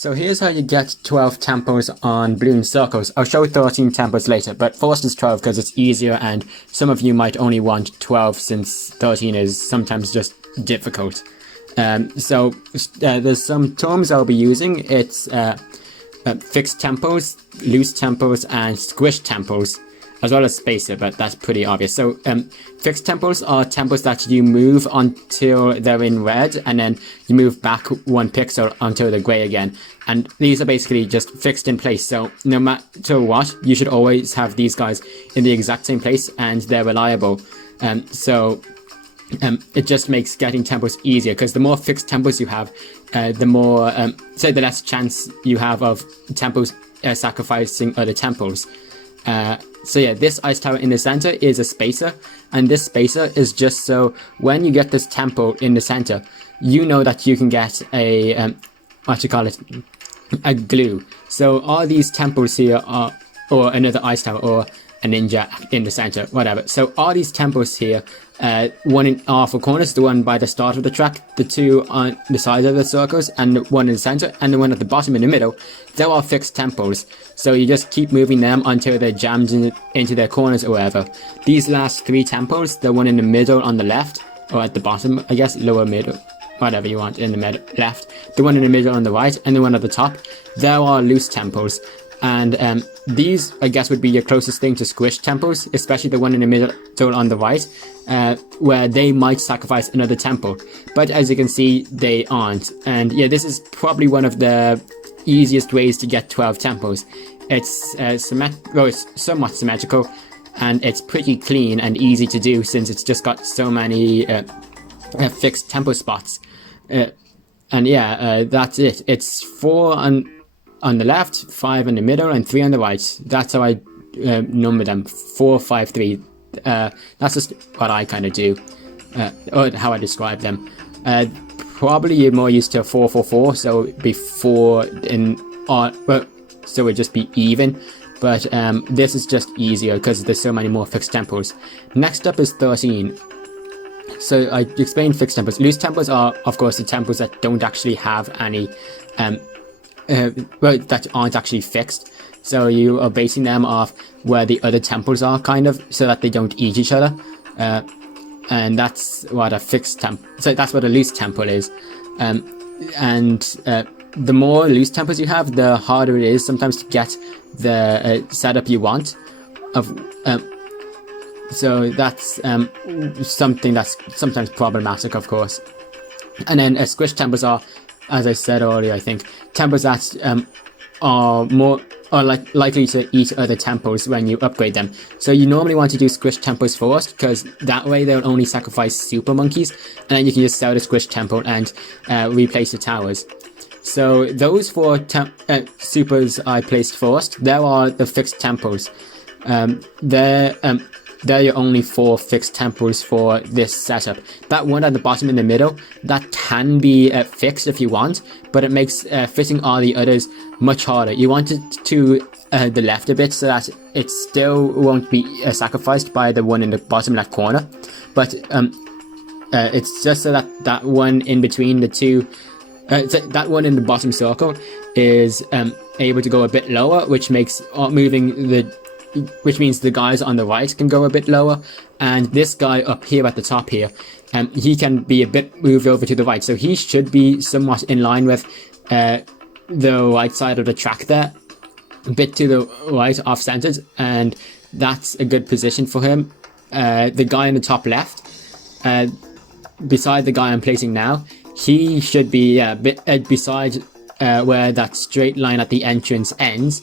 So here's how you get 12 tempos on Bloons circles. I'll show 13 tempos later, but first is 12 because it's easier, and some of you might only want 12 since 13 is sometimes just difficult. There's some terms I'll be using. It's fixed tempos, loose tempos, and squish tempos, as well as spacer, but that's pretty obvious. So fixed tempos are tempos that you move until they're in red, and then you move back 1 pixel until they're gray again. And these are basically just fixed in place. So no matter what, you should always have these guys in the exact same place, and they're reliable. It just makes getting tempos easier, because the more fixed tempos you have, the less chance you have of tempos sacrificing other tempos. This ice tower in the center is a spacer, and this spacer is just so when you get this tempo in the center, you know that you can get a a glue. So all these tempos here are, or another ice tower, or a ninja in the center, whatever. So all these tempos here, one are for corners, the one by the start of the track, the 2 on the sides of the circles, and the 1 in the center, and the 1 at the bottom in the middle. They're all fixed tempos. So you just keep moving them until they're jammed into their corners or wherever. These last 3 tempos, the 1 in the middle on the left, or at the bottom, I guess, lower middle, whatever you want, in the middle left, the 1 in the middle on the right, and the 1 at the top, they're all loose tempos. And these, I guess, would be your closest thing to squish tempos, especially the 1 in the middle on the right, where they might sacrifice another tempo. But as you can see, they aren't. And yeah, this is probably one of the easiest ways to get 12 tempos. It's it's somewhat symmetrical, and it's pretty clean and easy to do, since it's just got so many fixed tempo spots. That's it. It's 4 on the left, 5 in the middle, and 3 on the right. That's how I number them. 4, 5, 3. That's just what I kind of do, or how I describe them. Probably you're more used to 4, 4, 4, so it'd be 4 so it'd just be even. But this is just easier because there's so many more fixed tempos. Next up is 13. So I explained fixed tempos. Loose tempos are, of course, the tempos that don't actually have any that aren't actually fixed. So you are basing them off where the other tempos are, kind of, so that they don't eat each other. And that's what a fixed tempo. So that's what a loose tempo is. The more loose tempos you have, the harder it is sometimes to get the setup you want. So that's something that's sometimes problematic, of course. And then squish tempos are, as I said earlier, I think, tempos that are likely to eat other tempos when you upgrade them. So you normally want to do squish tempos first, because that way they'll only sacrifice super monkeys, and then you can just sell the squish tempo and replace the towers. So those 4 supers I placed first, there are the fixed tempos. They're your only 4 fixed tempos for this setup. That 1 at the bottom in the middle, that can be fixed if you want, but it makes fitting all the others much harder. You want it to the left a bit so that it still won't be sacrificed by the 1 in the bottom left corner, but it's just so that 1 in between the 2, that 1 in the bottom circle is able to go a bit lower, which makes which means the guys on the right can go a bit lower, and this guy up here at the top here, he can be a bit moved over to the right, so he should be somewhat in line with the right side of the track there, a bit to the right, off-centered, and that's a good position for him. The guy in the top left, beside the guy I'm placing now, he should be beside where that straight line at the entrance ends.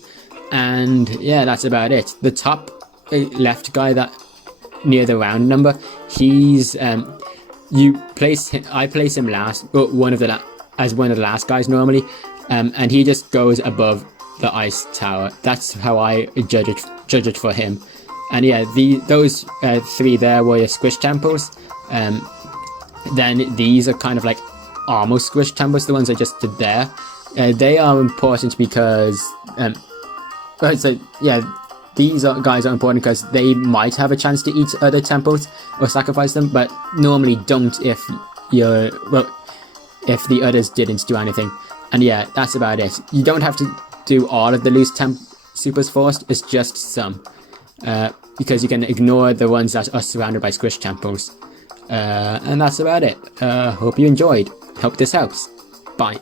And yeah, that's about it. The top left guy, that near the round number, he's I place him last, or as one of the last guys normally, and he just goes above the ice tower. That's how I judge it for him. And yeah, those 3 there were your squish tempos. Then these are kind of like almost squish tempos, the ones I just did there. They are important because these guys are important because they might have a chance to eat other tempos or sacrifice them, but normally don't if the others didn't do anything. And yeah, that's about it. You don't have to do all of the loose temp supers first, it's just some. Because you can ignore the ones that are surrounded by squish temples. And that's about it. Hope you enjoyed. Hope this helps. Bye.